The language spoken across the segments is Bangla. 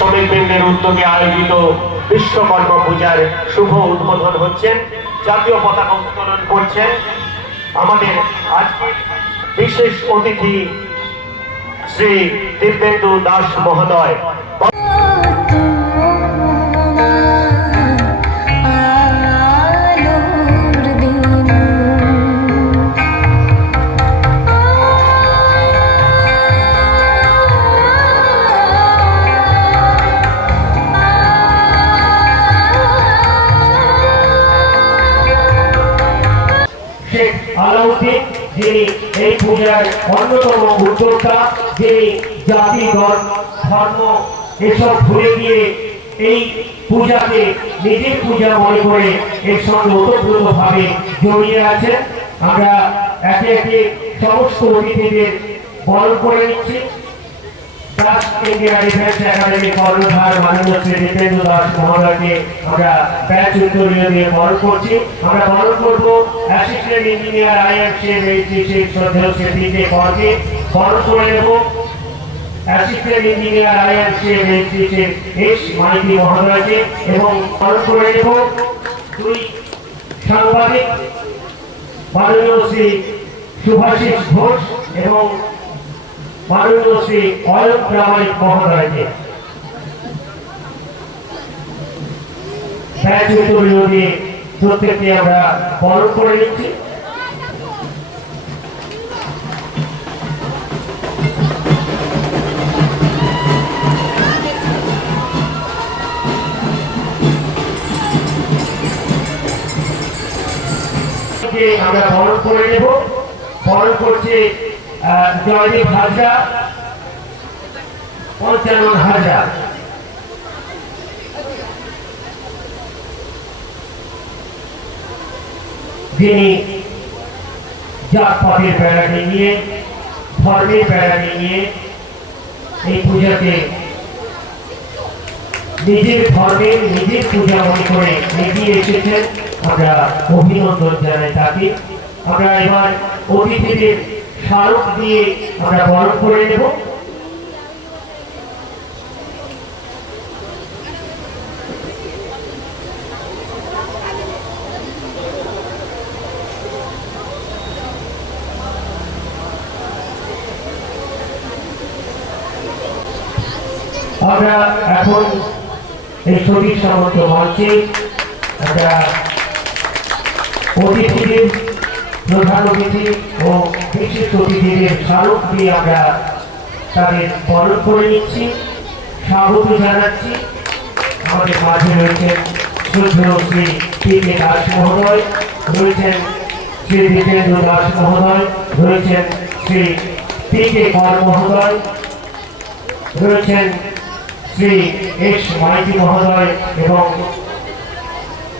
শ্রমিকবৃন্দের উদ্যোগে আয়োজিত বিশ্বকর্মা পূজার শুভ উদ্বোধন হচ্ছেন। জাতীয় পতাকা উত্তোলন করছেন আমাদের আজকের বিশেষ অতিথি শ্রী দিব্যেন্দু দাস মহোদয়। আলাউদ্দিন যিনি এই পূজার অন্যতম উদ্যোক্তা, যিনি জাতি ধর্ম এসব ভুলে গিয়ে এই পূজাকে নিজের পূজা মনে করে এর সঙ্গে ওতপ্রোতভাবে জড়িয়ে আছেন। আমরা একে একে সমস্ত অতিথিদের বরণ করে নিচ্ছি। দাস ইন্ডিয়া ডিফেন্স একাডেমি কর্ণধার মাননীয় শ্রী দিব্যেন্দু দাস মহোদয়কে আমরা ব্যাচ উত্তরীয় দিয়ে বরণ করছি। আমরা বরণ করব অ্যাসিস্ট্যান্ট ইঞ্জিনিয়ার IMC শ্রদ্ধেয় শ্রী পিকে করকে বরণ করে নেব। Assistant engineer IMC S Maiti মহোদয়কে এবং বরণ করে নেব দুই সাংবাদিক মাননীয় শ্রী শুভাশিস ঘোষ এবং মাননীয় শ্রী অয়ন প্রামাণিক মহোদয়কে ব্যাচ উত্তরীয় দিয়ে প্রত্যেককে আমরা বরণ করে নিচ্ছি। আমরা বরণ করে নেব। বরণ করছে জয়দীপ হাজরা 55,000। যিনি জাতপাতের বেড়াকে নিয়ে ধর্মের বেড়াকে নিয়ে এই পূজাকে নিজের ধর্মের নিজের পূজা মনে করে এগিয়ে এসেছেন, আমরা অভিনন্দন জানাই তাকে। আমরা এবার অতিথিদের স্মারক দিয়ে আমরা বরণ করে নেব। আমরা এখন এই সঠিক সমর্থ মঞ্চে আমরা অতিথিদের প্রধান অতিথি ও বিশেষ অতিথিদের স্মারক দিয়ে আমরা তাদের বরণ করে নিচ্ছি, স্বাগত জানাচ্ছি। আমাদের মাঝে রয়েছেন শ্রদ্ধেয় শ্রী পিকে দাস মহোদয়, রয়েছেন শ্রী দিব্যেন্দু দাস মহোদয়, রয়েছেন শ্রী পিকে কর মহোদয়, রয়েছেন শ্রী এস মাইতি মহোদয় এবং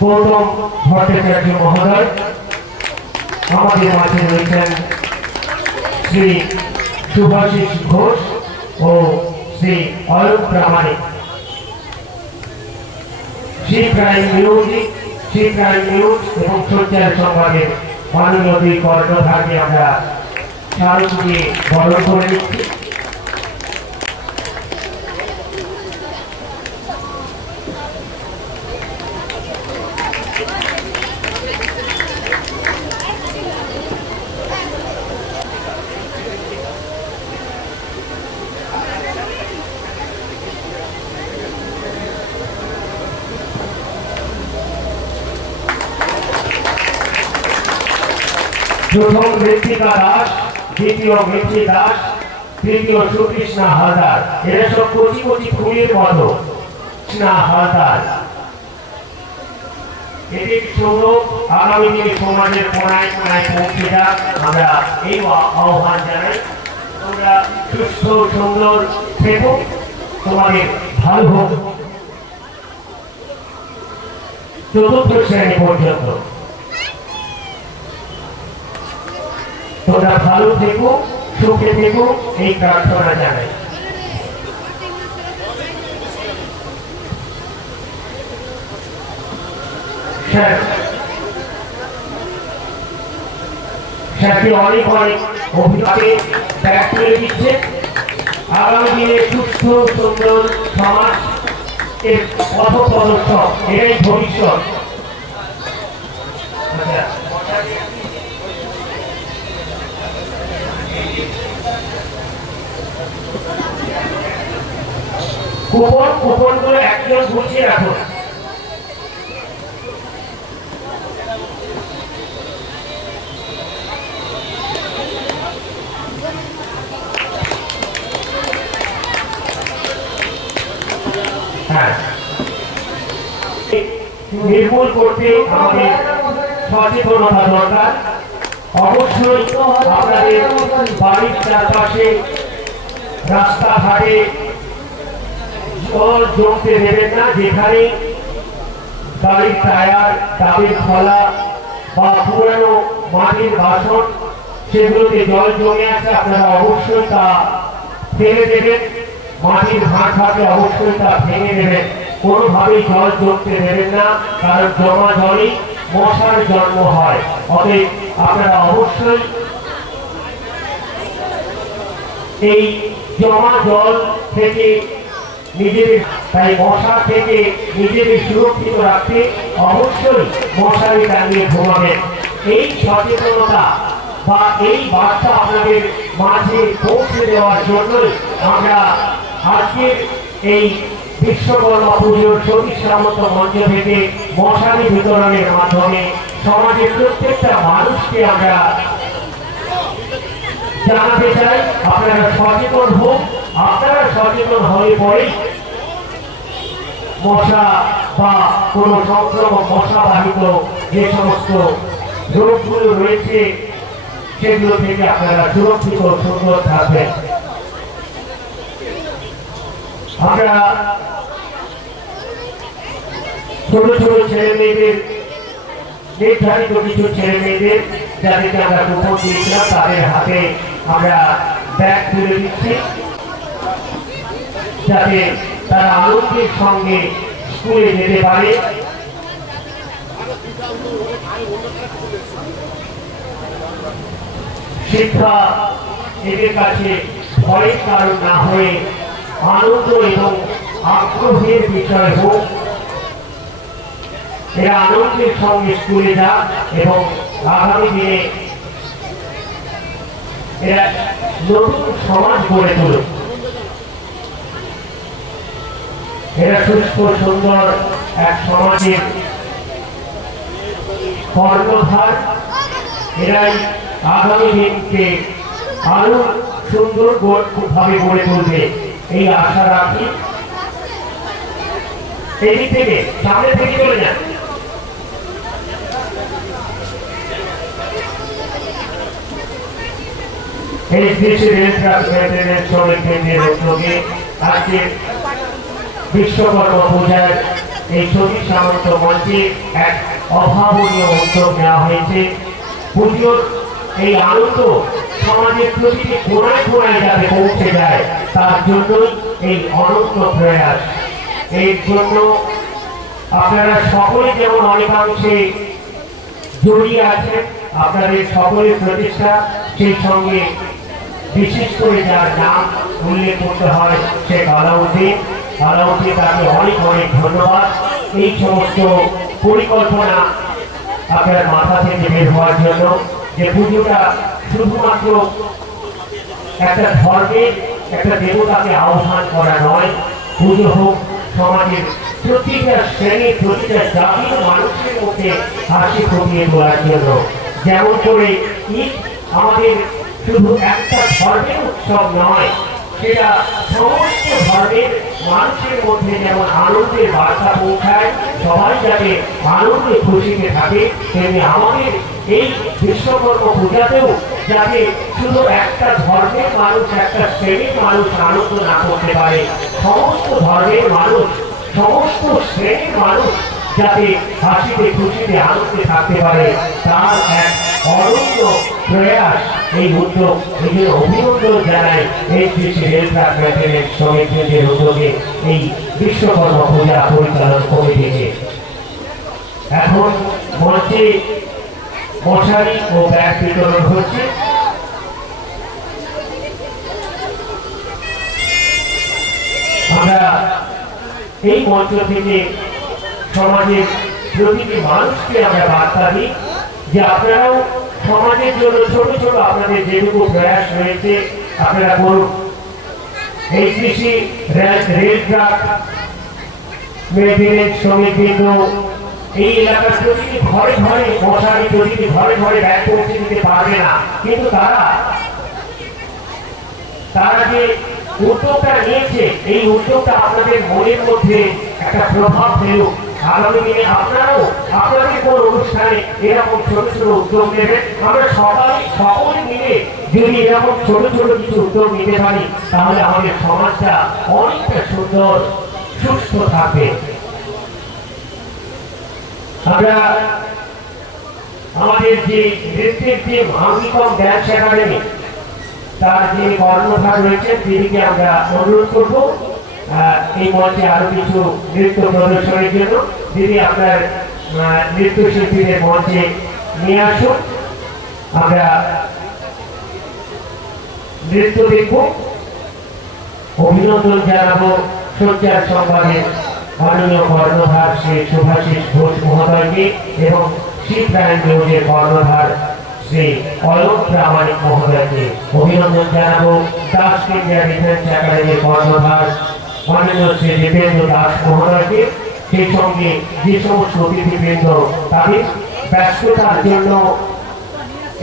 গৌতম ভট্টাচার্য মহোদয়। আমাদের মাঝে রয়েছেন শ্রী শুভাশিস ঘোষ ও শ্রী অয়ন প্রামাণিক। শ্রী প্রাইম নিউজ এবং সোচ্চার সংবাদের মাননীয় দুই কর্ণধারকে আমরা স্মারক দিয়ে বরণ করে নিচ্ছি। প্রথম মৃত্তিকা দাস, দ্বিতীয় মৃত্তি দাস, তৃতীয় সুকৃষ্ণা হালদার। এরা সব কচি কচি ফুলের মতো। কৃষ্ণা হালদার এটি শুনো আগামী দিনে সমাজের কোনায় কোনায় পৌঁছে যাক, আমরা এই আহ্বান জানাই। তোমরা সুস্থ সুন্দর থেকো, তোমাদের ভালো হোক চতুর্থ শ্রেণী পর্যন্ত। তোমরা ভালো থেকো, সুখে থেকো, এই প্রার্থনা জানাই। স্যারকে অনেক অনেক অভিজ্ঞতা ব্যাগ তুলে দিচ্ছে। আগামী দিনে সুস্থ সুন্দর সমাজ এর পথ প্রদর্শক, এটাই ভবিষ্যৎ। কুপন কুপন করে একজন গুছিয়ে রাখুন। নির্মূল করতে আমাদের সচেতনতা দরকার। অবশ্যই আপনাদের বাড়ির চারপাশে রাস্তাঘাটে জল জমতে দেবেন না। যেখানে গাড়ির টায়ার, ডাবের খোলা বা পুরানো মাটির বাসন সেগুলোতে জল জমে আছে, আপনারা অবশ্যই তা ফেলে দেবেন। মাটির ভাঁড় থাকলে অবশ্যই তা ভেঙে দেবেন। কোনোভাবেই জল জমতে দেবেন না, কারণ জমা জলই মশার জন্ম হয়। অতএব আপনারা অবশ্যই এই জমা জল থেকে নিজেদের, তাই মশা থেকে নিজেদের সুরক্ষিত রাখতে অবশ্যই মশারি টাঙিয়ে ঘুমাবেন। এই সচেতনতা বা এই বার্তা আপনাদের মাঝে পৌঁছে দেওয়ার জন্যই আমরা আজকের এই বিশ্বকর্মা পুজোর সতীশ সামন্ত মঞ্চ থেকে মশারি বিতরণের মাধ্যমে সমাজের প্রত্যেকটা মানুষকে আমরা জানাতে চাই আপনারা সচেতন হোক। আপনারা সচেতন হয়ে পড়েই মশা বা কোনো সংক্রমক মশাবাহিত যে সমস্ত রোগগুলো রয়েছে সেগুলো থেকে আপনারা সুরক্ষিত সুন্দর থাকবেন। আমরা ছোট ছোট ছেলে মেয়েদের, নির্ধারিত কিছু ছেলে মেয়েদের যাদেরকে আমরা কুপন দিয়েছিলাম তাদের হাতে আমরা ব্যাগ তুলে দিচ্ছি, যাতে তারা আনন্দের সঙ্গে স্কুলে যেতে পারে। শিক্ষা এদের কাছে ভয়ের কারণ না হয়ে আনন্দ এবং আগ্রহের বিষয় হোক। এরা আনন্দের সঙ্গে স্কুলে যাক এবং আগামী দিনে এরা নতুন সমাজ গড়ে তুলুক। এরা সুস্থ সুন্দর এক সমাজের কর্ণধার। এরাই আগামী দিনকে আরো সুন্দর ভাবে গড়ে তুলবে এই আশা রাখি। এই দিক থেকে সামনে থেকে চলে যান। এই দেশে রেল ট্রাক মেনটেন্যান্স শ্রমিক কেন্দ্রের উদ্যোগে আজকে বিশ্বকর্মা পূজার এই সতীশ সামন্ত মঞ্চে এক অভাবনীয় উদ্যোগ নেওয়া হয়েছে। পুজোর এই আনন্দ সমাজের প্রতিটি কোনায় কোনায় যাতে পৌঁছে যায় তার জন্যই এই অনন্ত প্রয়াস। এর জন্য আপনারা সকলে যেমন অনেকাংশে জড়িয়ে আছেন, আপনাদের সকলের প্রচেষ্টা, সেই সঙ্গে বিশেষ করে যার নাম উল্লেখ করতে হয় সে আলাউদ্দিন তাকে অনেক অনেক ধন্যবাদ। এই সমস্ত পরিকল্পনা আপনার মাথা থেকে বের হওয়ার জন্য, যে পুজোটা শুধুমাত্র একটা ধর্মের একটা দেবতাকে আহ্বান করা নয়, পুজো হোক সমাজের প্রতিটা শ্রেণী প্রতিটা জাতির মানুষের মধ্যে হাসি ফুটিয়ে তোলার জন্য। যেমন করে ঈদ আমাদের শুধু একটা ধর্মের উৎসব নয়, সেটা সমস্ত ধর্মের মানুষের মধ্যে যেমন আনন্দের বার্তা পৌঁছায়, সবাই যাতে আনন্দে খুশিতে থাকে, তেমনি আমাদের এই বিশ্বকর্মা পূজাতেও যাতে শুধু একটা ধর্মের মানুষ, একটা শ্রেণীর মানুষ আনন্দ না করতে পারে, সমস্ত ধর্মের মানুষ, সমস্ত শ্রেণীর মানুষ যাতে হাসিতে খুশিতে আনন্দে থাকতে পারে, তার এক অনন্য প্রয়াস এই উদ্যোগ। নিজের অভিনন্দন জানাই এই দেশে রেল ট্রাক মেনটেন্যান্স শ্রমিক কেন্দ্রের উদ্যোগে এই বিশ্বকর্মা পূজা পরিচালন কমিটিকে। এখন মঞ্চে মশারি ও ব্যাগ বিতরণ হচ্ছে। এই মঞ্চ থেকে সমাজের প্রতিটি মানুষকে আমরা বার্তা দিই যে আপনারাও সমাজের জন্য ছোট ছোট আপনাদের যেটুকু প্রয়াস রয়েছে আপনারা করুন। এই কৃষি রেল ট্রাক মেয়েদের শ্রমিকবৃন্দ এই এলাকার প্রতিটি ঘরে ঘরে মশারি প্রতিটি ঘরে ঘরে ব্যাগ পৌঁছে দিতে পারবে না, কিন্তু তারা যে উদ্যোগটা নিয়েছে এই উদ্যোগটা আপনাদের মনের মধ্যে একটা প্রভাব ফেলুক। আগামী দিনে আপনারাও আপনাদের কোন অনুষ্ঠানে এরকম ছোট ছোট উদ্যোগ নেবেন। আমরা সকলে মিলে যদি এরকম ছোট ছোট কিছু উদ্যোগ নিতে পারি তাহলে আমাদের সমাজটা অনেকটা সুন্দর সুস্থ থাকবে। আমরা আমাদের যে নৃত্যের যে ভাঙ্গিকম ড্যান্স একাডেমি তার যে কর্ণধার রয়েছেন তিনিকে আমরা অনুরোধ করব এই মঞ্চে আরো কিছু নৃত্য প্রদর্শনের জন্য। দিদি আপনার নৃত্যশিল্পীদের মঞ্চে নিয়ে আসুন, আমরা নৃত্য দেখব। অভিনন্দন জানাবো সঞ্চার সংবাদের মাননীয় কর্ণধার শ্রী শুভাশিস ঘোষ মহোদয়কে এবং শিবরায়ণ নিউজের কর্ণধার শ্রী অলোক প্রামাণিক মহোদয়কে। অভিনন্দন জানাবো দাস ইন্ডিয়া ডিফেন্স একাডেমির কর্ণধার মাননীয় শ্রী দীপেন্দ্র দাস মহোদয়কে। সেই সঙ্গে যে সমস্ত অতিথিবৃন্দ তাদের ব্যস্ততার জন্য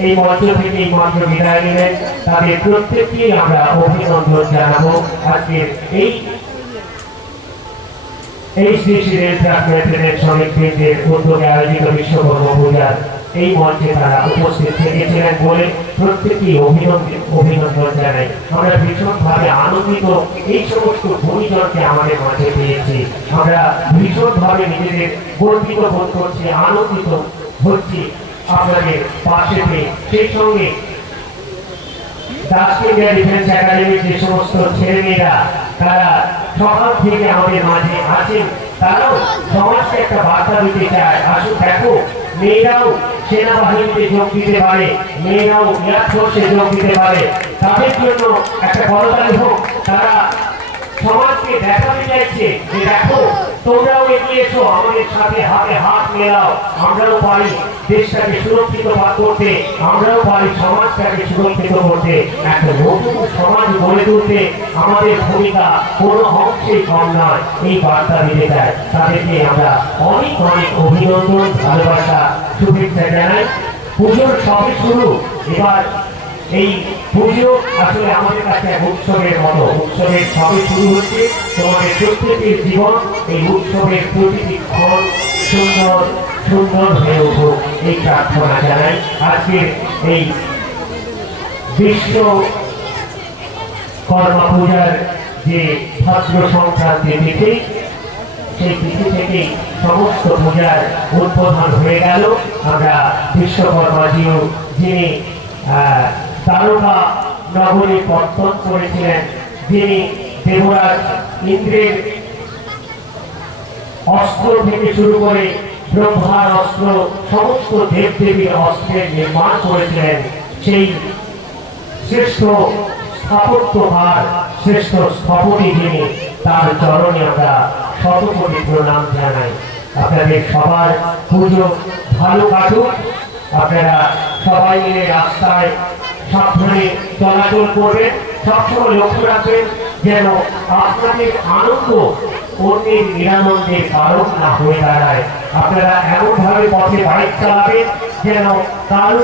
এই মঞ্চ থেকে এই মঞ্চ বিদায় নিলেন তাদের প্রত্যেককে আমরা অভিনন্দন জানাবো। আজকের এই Shri Shri rail track material শ্রমিকবৃন্দের উদ্যোগে আয়োজিত বিশ্বকর্মা পূজার এই মঞ্চে তারা উপস্থিত থেকেছিলেন বলে প্রত্যেকেই অভিনন্দন জানাই। আমরা ভীষণভাবে আনন্দিত এই সমস্ত গুণীজনকে আমাদের মাঝে পেয়েছি। আমরা ভীষণভাবে নিজেদের গর্বিত বোধ করছি, আনন্দিত হচ্ছি আপনাদের পাশে পেয়ে। সেই সঙ্গে দাস ইন্ডিয়া ডিফেন্স একাডেমির যে সমস্ত ছেলেমেয়েরা তারা সকাল থেকে আমাদের মাঝে আছেন তারাও সমাজকে একটা বার্তা দিতে চায়। আসুন দেখো, মেয়েরাও সেনাবাহিনীতে যোগ দিতে পারে, মেয়েরাও এয়ারফোর্সে যোগ দিতে পারে। তাদের জন্য একটা করতালি হোক। তারা সমাজকে দেখাতে চাইছে যে দেখো তোমরাও এগিয়ে এসো, আমাদের সাথে হাতে হাত মেলাও, আমরাও পারি দেশটাকে সুরক্ষিত করতে, আমরাও পারি সমাজটাকে সুরক্ষিত করতে, একটা নতুন সমাজ গড়ে তুলতে আমাদের ভূমিকা কোনো অংশেই কম নয়। এই বার্তা দিতে চাই। তাদেরকে আমরা অনেক অনেক অভিনন্দন, ভালোবাসা, শুভেচ্ছা জানাই। পুজোর সবে শুরু। এবার এই পুজো আসলে আমাদের কাছে এক উৎসবের মতো, উৎসবের সবে শুরু হচ্ছে। তোমাদের প্রত্যেকের জীবন এই উৎসবের প্রতিটি ক্ষণ সুন্দর সুন্দর হয়ে উঠুক এই প্রার্থনা জানাই। আজকের এই বিশ্ব কর্মা পূজার যে ভাদ্র সংক্রান্তি তিথি, সেই তিথি থেকেই সমস্ত পূজার উদ্বোধন হয়ে গেল। আমরা বিশ্বকর্মাজিও যিনি তারকা নগরী পত্তন করেছিলেন, যিনি দেবরাজ ইন্দ্রের অস্ত্র থেকে শুরু করে ব্রহ্মার অস্ত্র সমস্ত দেব দেবীর অস্ত্রের নির্মাণ করেছিলেন, সেই শ্রেষ্ঠ স্থাপত্যকার শ্রেষ্ঠ স্থপতি যিনি, তার চরণে আমরা শতকোটি প্রণাম জানাই। আপনাদের সবার পুজো ভালো কাটুক। আপনারা সবাই মিলে রাস্তায় সাবধানে চলাচল করবেন। সবসময় লক্ষ্য রাখবেন যেন আপনাদের আনন্দ অন্যের নিরানন্দের কারণ না হয়ে দাঁড়ায়। আপনারা এমন ভাবে পথে বাইক চালাবেন যেন কারণ